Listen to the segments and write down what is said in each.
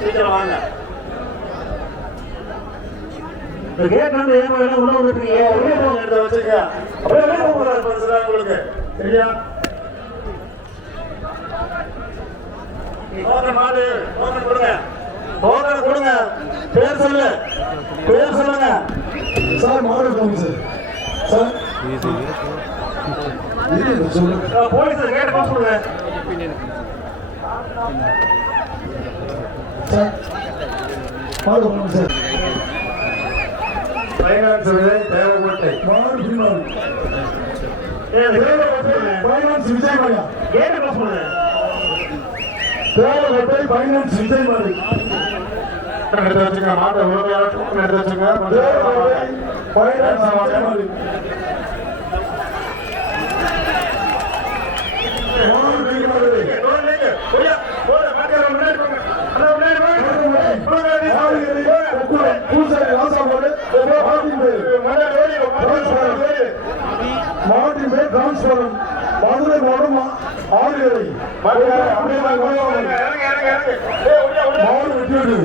சீக்கிரம் வாங்க. இந்த கேட் வந்து ஏன் உள்ள வந்துட்டீங்க? எடுத்து வச்சுக்க. அப்படியே உங்களுக்கு சரியா? மாடு கொடுங்க, கொடுங்க. பேர் சொல்லு, பேர் சொல்லுங்க சார். மாடு சார் போலீஸ் கேட்டு பாஸ் பண்ணுங்க சார். மாடு பண்ணுங்க சார். ஃபைனான்ஸ் தேவைப்பட்டு ஃபைனான்ஸ் விஜய் மாடியா கேட்டு பாஸ் பண்ணுங்க. தேவைப்பட்டு ஃபைனான்ஸ் விஜய் மாடி எடுத்து வச்சுங்க. மாட்டை உரிமையாளர் எடுத்து வச்சுங்க. ஃபைனான்ஸ் விஜய் மாடி மாவட்டின் பேர் டிரான்ஸ்பரம். மதுரை மாவட்டம் ஆறுகளை மாடு வெட்டிவிடு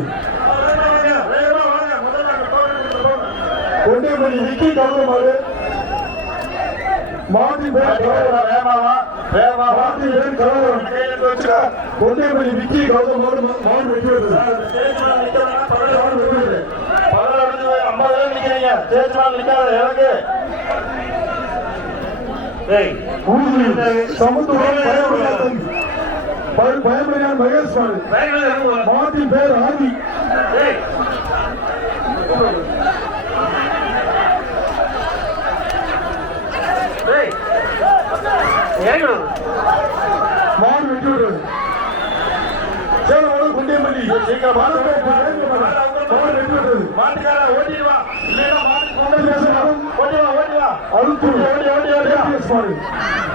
கொண்டேமணி விக்கி கவுண்டமாடு. மாவட்டின் பேர் கொண்டேமணி விக்கி கவுண்டமாடு. மாடு வெட்டிவிடு. பயமறியான் மகேஷ் மாடு. மாட்டின் பேர் ஆதி. மாடு வெட்டிவிடு. சேலம் குண்டியம்பள்ளி சீக்கிரம் மாடு வெட்டிவிட்டது. மாட்டுக்கார ஓட்டிடுவா.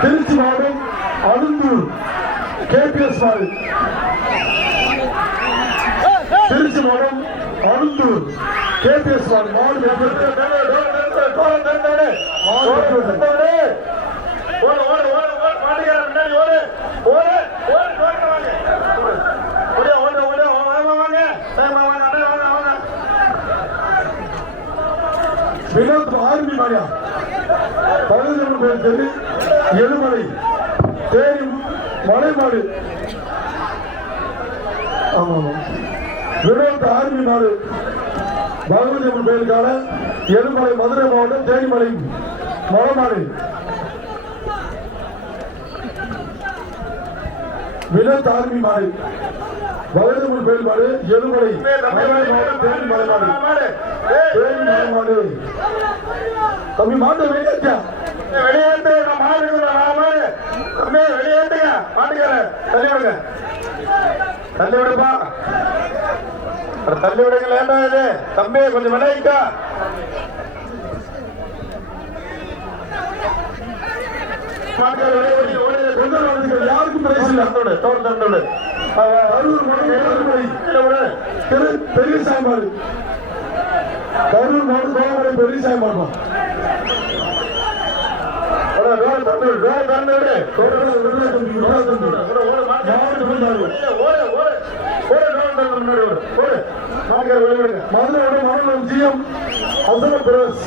திருச்சி மாவட்டம் அழுந்தூர் கேபிஎஸ் மாடு. திருச்சி மாவட்டம் அழுந்தூர் கேபிஎஸ் மாடு. மாடு வினோத் ஆர்மி மாடியா பகுதியில் பேர் தெரு எழுமலை தேனி மலை மாடு. ஆமா வினோத் ஆர்மி மாடு பகவதி அம்மன் கோயிலுக்கான எழுமலை மதுரை மாவட்டம் தேனிமலை மொளமாடு. வினோத் ஆர்மி மாடு பகவதி அம்மன் கோயில் மாடு எழுமலை மாவட்டம் தேனி மலை மாடு. தேனி மலை மாடு. தம்பி மாட்டை வெளியேற்ற வெளியேற்று. வெளியேற்றுங்க. மாட்டுக்கார தள்ளி விடுங்க. தள்ளி விடுப்பா. தள்ளி விடுங்க. லேட்டா இது தம்பி கொஞ்சம் விளையிட்டா. யாருக்கும் பெரிய சாய்மாடு. கரூர் மாவட்டம் பெரிய சாய்மாடு. ஜிஎம் அசன பிரஸ்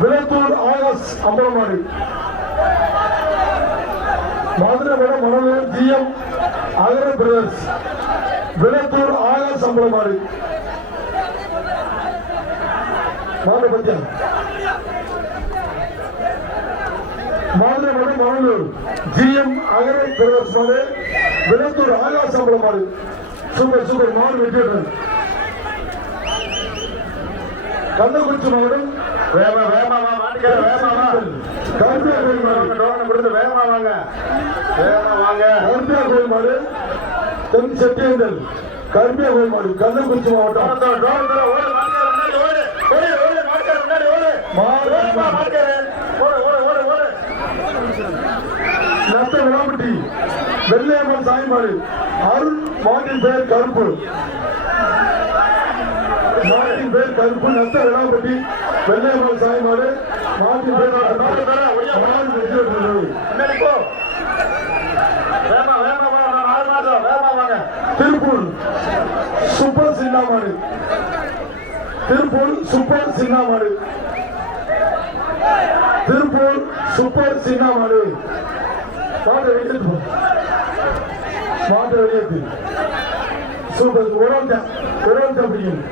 விலத்தூர் ஆகாஷ் அம்பலமாடு. மதுரை மணலூர் ஜிஎம் அகர பிரஸ் விலத்தூர் ஆகாஷ் அம்பலமாடு. மாடு பத்தியா மதுரை மணலூர் ஜிஎம் அகர பிரஸ் மாடு விலத்தூர் ஆகாஷ் அம்பலமாடு. Super super. மாடு வெற்றி. கள்ளக்குறிச்சி மாவட்டம் கோயில் மாடு தென் செட்டியந்தல் கரும்பியா கோயில் மாடு கள்ளக்குறிச்சி மாவட்டம். நத்த விளாம்பட்டி வெள்ளையம்மன் சாய்மாடு அருண் மாட்டின் பெயர் கருப்பு. மாட்டின் பேர் கருப்பு. நத்த விளாம்பட்டி வெள்ளையம்மன் சாய்மாடு மாட்டின் பேர் திருப்பூர் சின்னமாடு திருப்பூர் சூப்பர் சின்னமாடு திருப்பூர் சூப்பர் சின்னமாடு மாட்டை வெளியேற்று மாட்டை வெளியேற்று சூப்பர் உடம்பு பிடிக்கும்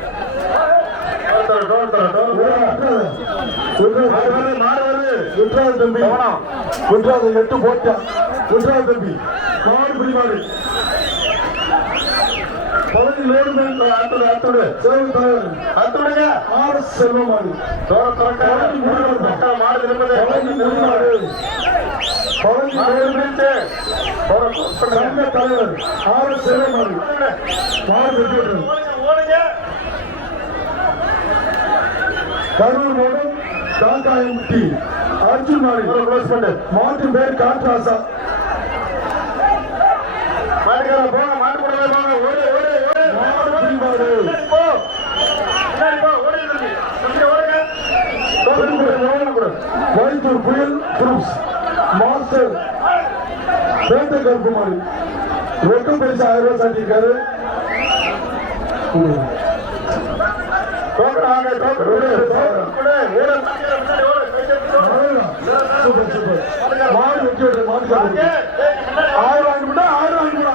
விட்டுறாது தம்பி விட்டுறாது 8 போட்டா விட்டுறாது தம்பி மாடு பிடி மாடு பழனி லோடு அத்துடு சேவை தலைவர் அத்துடுங்க ஆர் செல்வமாடு பழனி சங்க தலைவர் ஆர் செல்வமாடு மாடு ஓடுங்க கரூர் மாவட்டம் காக்காயம்பட்டி அர்ஜுன் மாடு மாட்டு பேர் காற்றாசா வைத்தூர் புயல் குரூப்ஸ் மாஸ்டர் பேட்ட கருப்பு மாடு ரொக்கம் பரிசு 1000 ரூபாய் சாட்டியிருக்காரு மாடு வெட்டி விடுற மாடு 1000 வாங்கிவிட்டா 1000 வாங்கிவிடா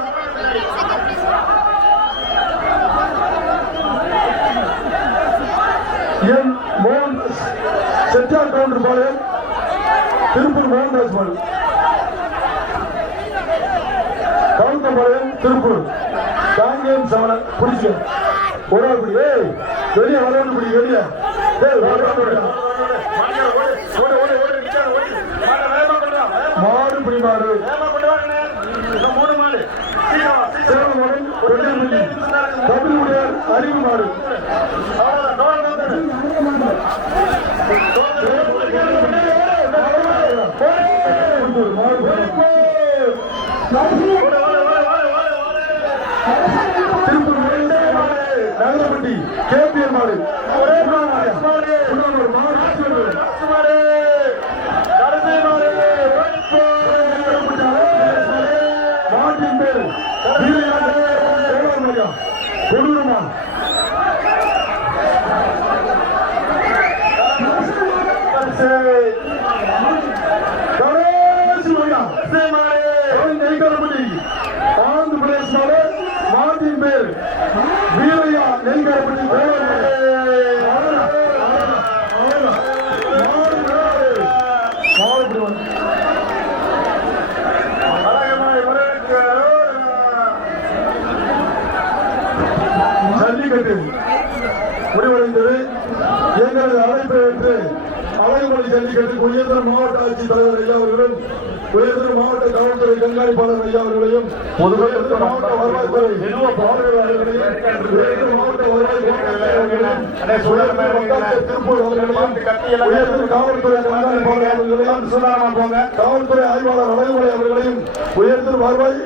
என் மோகன் செட்டியார் கவுண்டர் பாளையம் திருப்பூர் மோகன்ராஜ் மாடு கவுண்டம்பாளையம் திருப்பூர் காங்கேயம் சவண பிடிச்சு ஒரு ஆள் பிடி வெளியே வரணும் பிடி வெளியே மாடு பிடி மாடு தமிழுடைய அறிவு மாடு திருப்பூர் நகரப்பட்டி கேபிஎல் மாடு மாட்டின் பேர் கொடூரமா ஆந்திர பிரதேஷ் மாடு மாட்டின் பேர் வீரையா நெய்கரப்பட்டி ஜல்லிக்கட்டு முடிவடைந்தது. எங்களது அழைப்பை ஏற்று அழகுமலை ஜல்லிக்கட்டுக்கு உயர்ந்த மாவட்ட ஆட்சித் தலைவர் ஐயா அவர்களும் உயர்ந்த மாவட்ட காவல்துறை கண்காணிப்பாளர் ஐயா அவர்களையும் மாவட்ட வருவாய்த்துறை மாவட்ட வருவாய் திருப்பூர் அவர்களையும் உயர்ந்த காவல்துறை கண்காணிப்பாளர் அவர்களையும் காவல்துறை ஆய்வாளர் அழகுமலை அவர்களையும் உயர்ந்த வருவாய்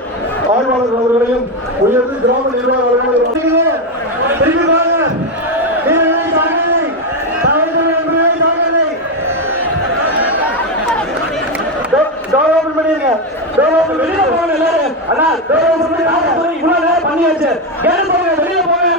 ஆய்வாளர் அவர்களையும் உயர்ந்த கிராம நிர்வாக பண்ணியாச்சு வெளியே போங்க.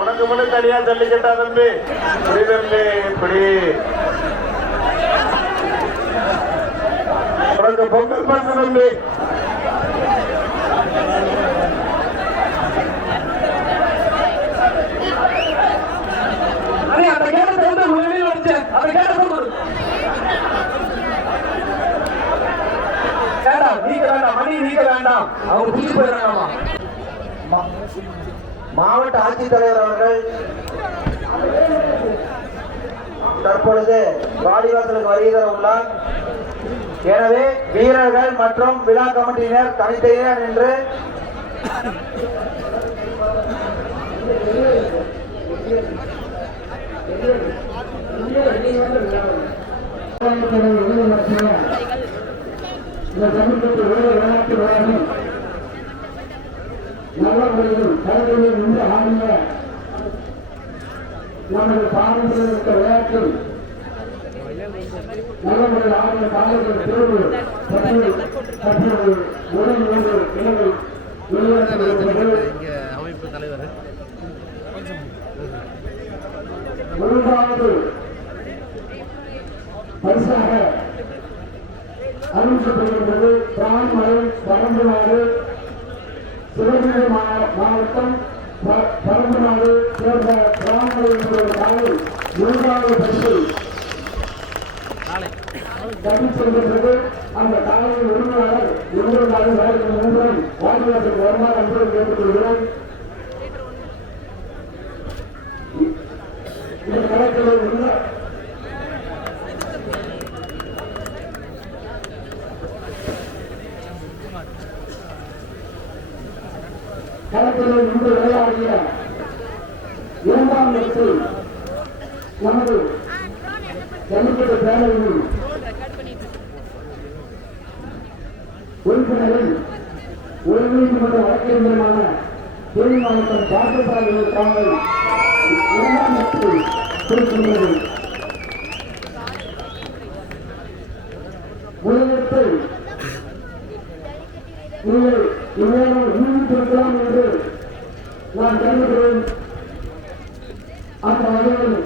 உனக்கு மட்டும் தனியா ஜல்லிக்கட்டா தம்பி இப்படி தம்பி இப்படி உனக்கு பொங்கல் பண்ணு தம்பி. அந்த கேட்டத்தை வந்து வெளியில் வச்சேன் அந்த கேட்ட வேண்டாம் நீக்க வேண்டாம் மணி நீக்க வேண்டாம் அவங்க புடிச்சு போயிடறாங்கம்மா. மாவட்ட ஆட்சித்தலைவர் அவர்கள் தற்பொழுது வாடிவாசலுக்கு வருகை தர உள்ளார். எனவே வீரர்கள் மற்றும் விழா கமிட்டியினர் தனித்தனியாக நின்று நல்ல முறையில் கலைகளில் நின்று ஆடிய நமது பாரம்பரிய விளையாட்டில் நல்ல முறையில் ஆடிய காலைகள் தேர்வு தற்போது முதல் 3 இடங்கள் வெளியேற்றப்படுகிறது. அமைப்பு தலைவர் மூன்றாவது பரிசாக அறிவிக்கப்படுகின்றது. பிரான்மலை பரம்பு நாடு சிவகங்கை மாவட்டம் பரம்பு நாடு சேர்ந்த பிரான்மலை என்ற காலை மூன்றாவது பரிசு தப்பிச் செல்கின்றது. அந்த காலையின் உரிமையாளர் 2 நாள் மூன்றும் வாடிவாசலுக்கு வருமாறு அன்புடன் கேட்டுக்கொள்கிறோம். இந்த கணக்கில் உள்ள களத்தில் நின்று விளையாடிய 2ஆம் இடத்தில் நமது ஜல்லிக்கட்டு பேரவையின் உறுப்பினரில் உயர்நீதிமன்ற வழக்கறிஞருமான தேனி மாவட்டம் பார்த்தசாமி தாங்கள் 2ஆம் இடத்தில் கொடுக்கின்றது. முதலிடத்தை நீங்கள் இந்நேரம் ஊழித்திருக்கலாம் என்று நான் கருதுகிறேன். அந்த வகையில்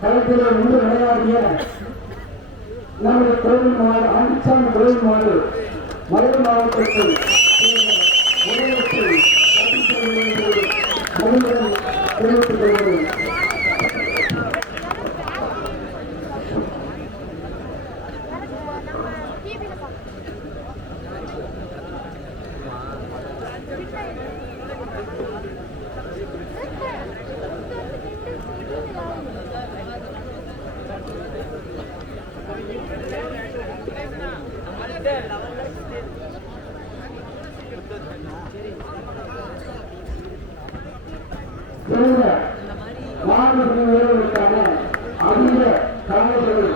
களத்திலே நின்று விளையாடிய நமது கோவில் மாடு ஆண்டிச்சாமி கோவில் மாடு மதுரை மாவட்டத்தில் முதலிடத்தில் மகிழ்வுடன் தெரிவித்துக் கொள்கிறேன். மாநில வீரர்களுக்கான அதிக காலைகளை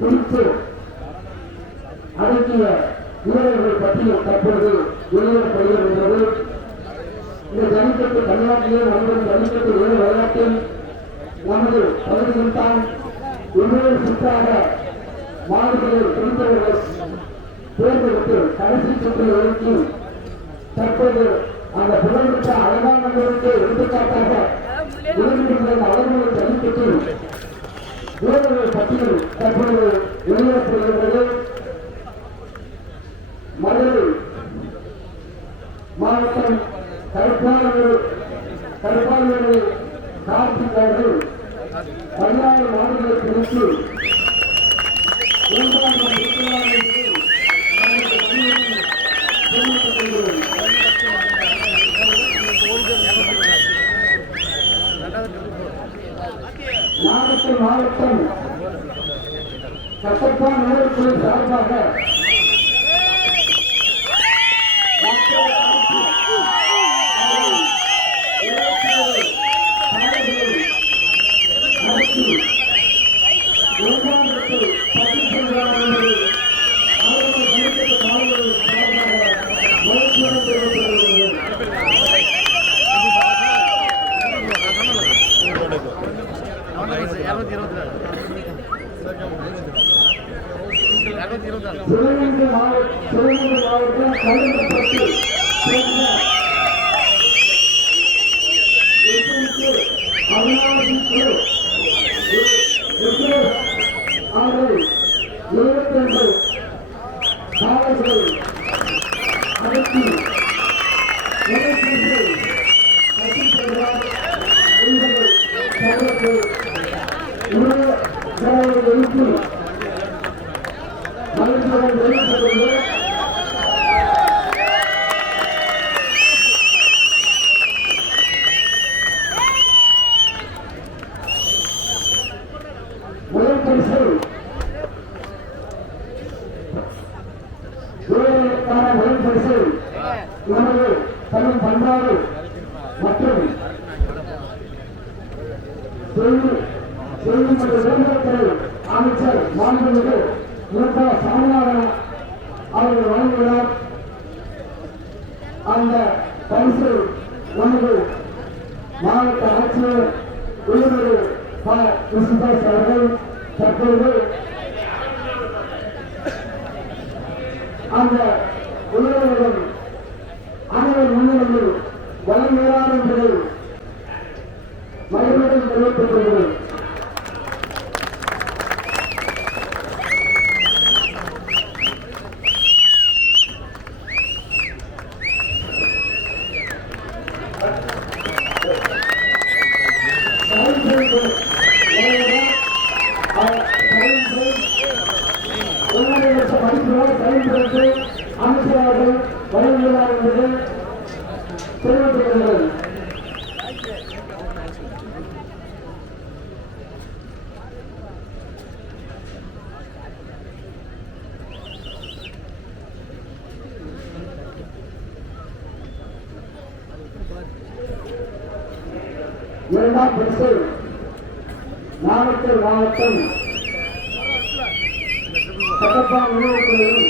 குறித்து அடக்கிய வீரர்கள் பட்டியல் தற்பொழுது வெளியிடப்படுகிறது. இந்த ஜல்லிக்கட்டு தமிழ்நாட்டிலே நடைபெறும் ஜல்லிக்கட்டு வீர விளையாட்டில் நமது பகுதியில் தான் இன்னொரு சுற்றாக மாடுகளை பிடித்தவர்கள் தேர்ந்தெடுத்து கடைசி சுற்றில் ஒதுக்கி தற்போது அந்த புகழ்பெற்ற அலங்காநல்லூருக்கு எடுத்துக்காட்டாக விளங்குகின்ற அலங்கூரை ஜல்லிக்கட்டு வீரர்கள் பட்டியல் தற்போது வெளியிடப்படுகிறது. மதுரை மாவட்டம் கருப்பானூர் கார்த்திக் அவர்கள் 16 மாடுகளை பிடித்து 3ஆம் இடம் இருக்கிறார் என்று தெரிவித்துக் கொள்கிறேன். மாவட்டம் கட்டப்பான் நகரக்குழு சார்பாக சிவகங்கை மாவட்டம் கருங்கப்பட்டு காவல்துறை அடக்கி முதல் பரிசு வீரர்களுக்கான முதல் பரிசு நமது தமிழ் பண்பாடு மற்றும் செய்தி மற்றும் விளம்பரத்துறை அமைச்சர் மாண்புமிகு சாமிநாதன் அவர்கள் வழங்குகிறார். சந்தோஷ் அவர்கள் தற்போது அந்த உள்ளவர்கள் அனைவர் முன்னிலையில் வழங்குகிறார் என்பதை மறுபடியும் தெரிவித்துக் கொள்கிறேன். அமைச்சர்கள் வழங்குகிறார் என்பதை தெரிவித்துக் கொள்கிறேன். இரண்டாம் பரிசு நாமக்கல் மாவட்டம் சட்டப்பா நினைவுக்குழுவும்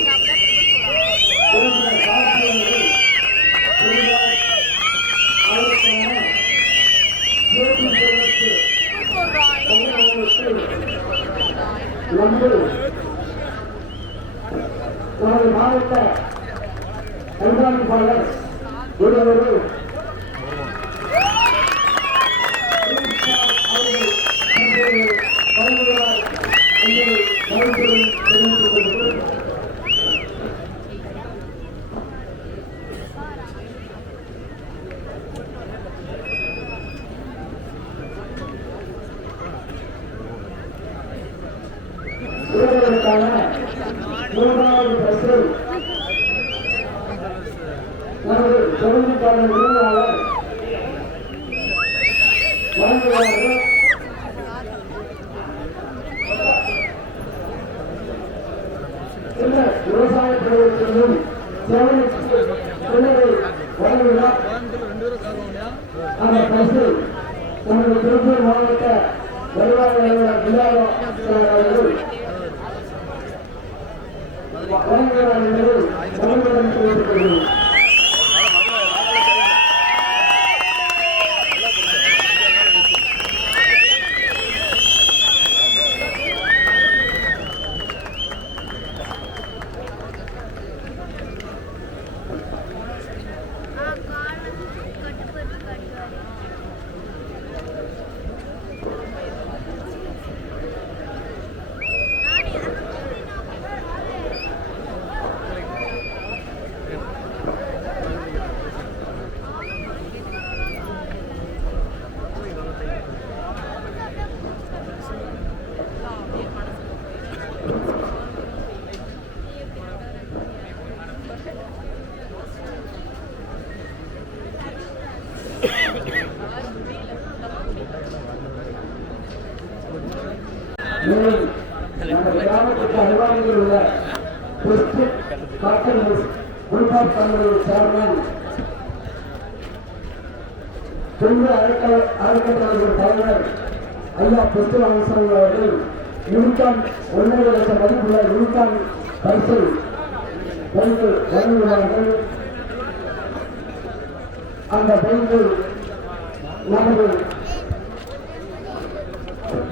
நமது மாவட்ட கண்காணிப்பாளர் ஒருவரு மூன்றாவது பரிசு நமது தொகுதிக்கான உரிமையாளர் வழங்குகிறார்கள். இந்த விவசாய பிரதேசத்திலும் பிள்ளைகளை வழங்குகிறார். அந்த பரிசு நமது திருப்பூர் மாவட்ட வருவாய் அலுவலர் அவர்கள் வழங்குகிறார் என்பதை தமிழகம் தெரிவித்துக் கொள்கிறேன். கிராமத்திற்கு அருகாமையில் உள்ள குல்பாப் தங்களுடைய சேர்மன் தொண்டு அறக்கட்டளையின் தலைவர் ஐயா பெஸ்ட் ராமசாமி அவர்கள் யூனிகான் 1.5 லட்சம் மதிப்புள்ள யூனிகான் பரிசு வழங்குகிறார்கள். அந்த பரிசு நமது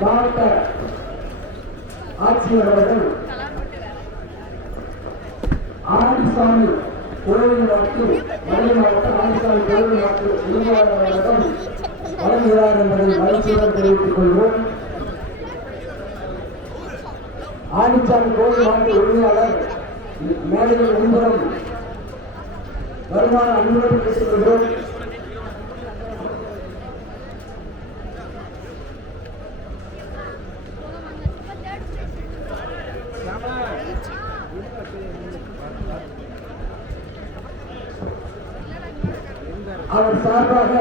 மாவட்ட ஆட்சியர் அவர்கள் ஆண்டிசாமி கோவில் நாட்டு மதுரை மாவட்ட ஆண்டிசாமி கோவில் நாட்டு உரிமையாளர்களிடம் வழங்குகிறார் என்பதை மகிழ்ச்சியுடன் தெரிவித்துக் கொள்வோம். ஆண்டிசாமி கோவில் நாட்டு உரிமையாளர் மேடையில் முன்புறம் வருமான அன்புடன் பேசுகின்றோம். அவர் சார்பாக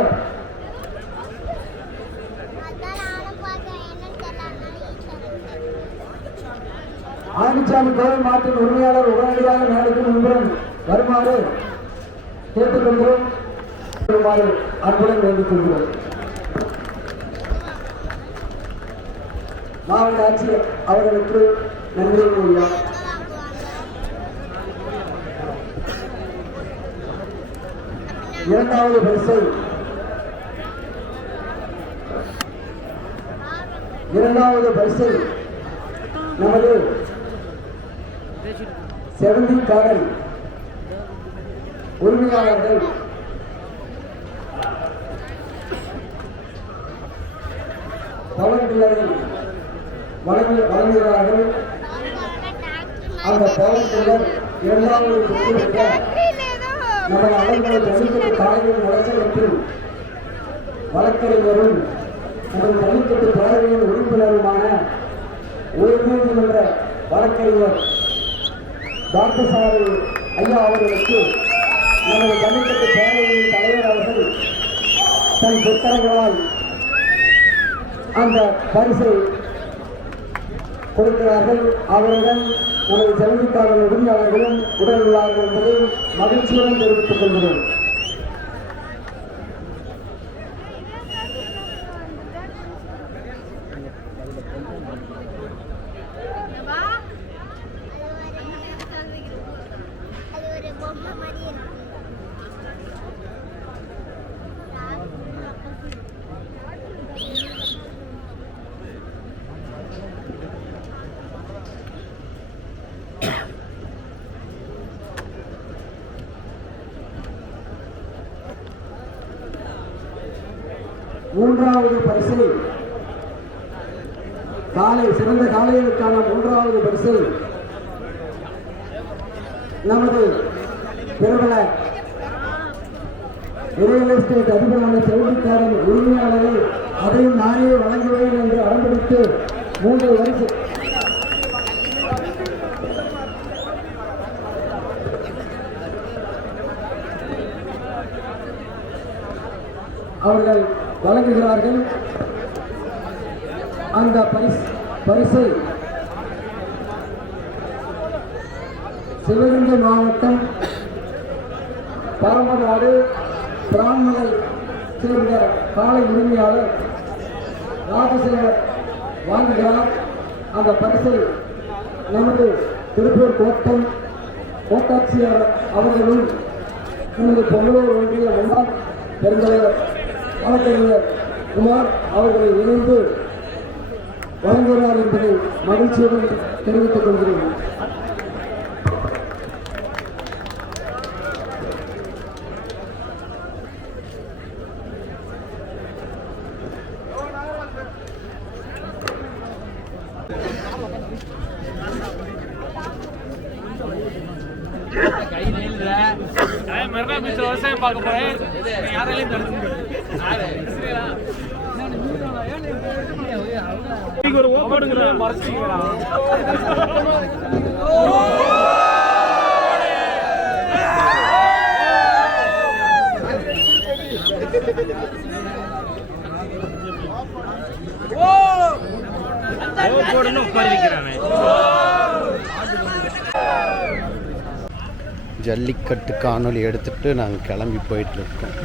ஆண்டிசாமி கோவில் மாட்டின் உரிமையாளர் உடனடியாக நாடுக்கு முன்புறம் வருமாறு கேட்டுக்கொண்டோம். அன்புடன் வேண்டிக் கொள்கிறோம். மாவட்ட ஆட்சியர் அவர்களுக்கு நன்றி கூறுகிறார். இரண்டாவது பரிசை இரண்டாவது பரிசை நமது செவந்திக்காரன் உரிமையாளர்கள் பவர் டில்லரை வழங்குகிறார்கள். அந்த பவர் டில்லர் இரண்டாவது பெற்ற நமது அலைகளை ஜல்லிக்கட்டு காலையில் வளர்ச்சகத்தில் வழக்கறிஞரும் நமது ஜல்லிக்கட்டு பேரவையின் உறுப்பினருமான உயர்நீதிமன்ற வழக்கறிஞர் டாக்டர் சாரு ஐயா அவர்களுக்கு நமது ஜல்லிக்கட்டு பேரவையின் தலைவர் அவர்கள் தன் புத்தகங்களால் அந்த பரிசை கொடுக்கிறார்கள். அவருடன் நமது ஜல்லிக்காரர்கள் உரிமையாளர்களும் உடல் உள்ளார்கள் என்பதை மகிழ்ச்சியுடன் தெரிவித்துக் கொள்கிறோம். மூன்றாவது பரிசை சிறந்த காளைகளுக்கான மூன்றாவது பரிசை நமது பிரபல ரியல் எஸ்டேட் அதிபரான செல்விக்காரன் உரிமையாளரை அதையும் நானே வழங்குவேன் என்று அடம்பிடித்து 3 வருஷம் அவர்கள் வழங்குகிறார்கள். அந்த பரிசை சிவகங்கை மாவட்டம் பரமநாடு பிரான்மலை சேர்ந்த காளை உரிமையாளர் ராஜசேகர் வாங்குகிறார். அந்த பரிசை நமது திருப்பூர் கோட்டாட்சியர் அவர்களும் நமது பொங்கலூர் ஒன்றிய முன்னாள் பெருந்தலைவர் வழக்கறிஞர் குமார் அவர்களை இணைந்து வழங்குகிறார் என்பதை மகிழ்ச்சியுடன் தெரிவித்துக் கொள்கிறேன். விவசாயம் பார்க்க போறேன். யாராலையும் ஒரு ஓப்படுங்க மறைச்சிங்களா? ஜல்லிக்கட்டு காணொளி எடுத்துட்டு நாங்கள் கிளம்பி போயிட்டு இருக்கோம்.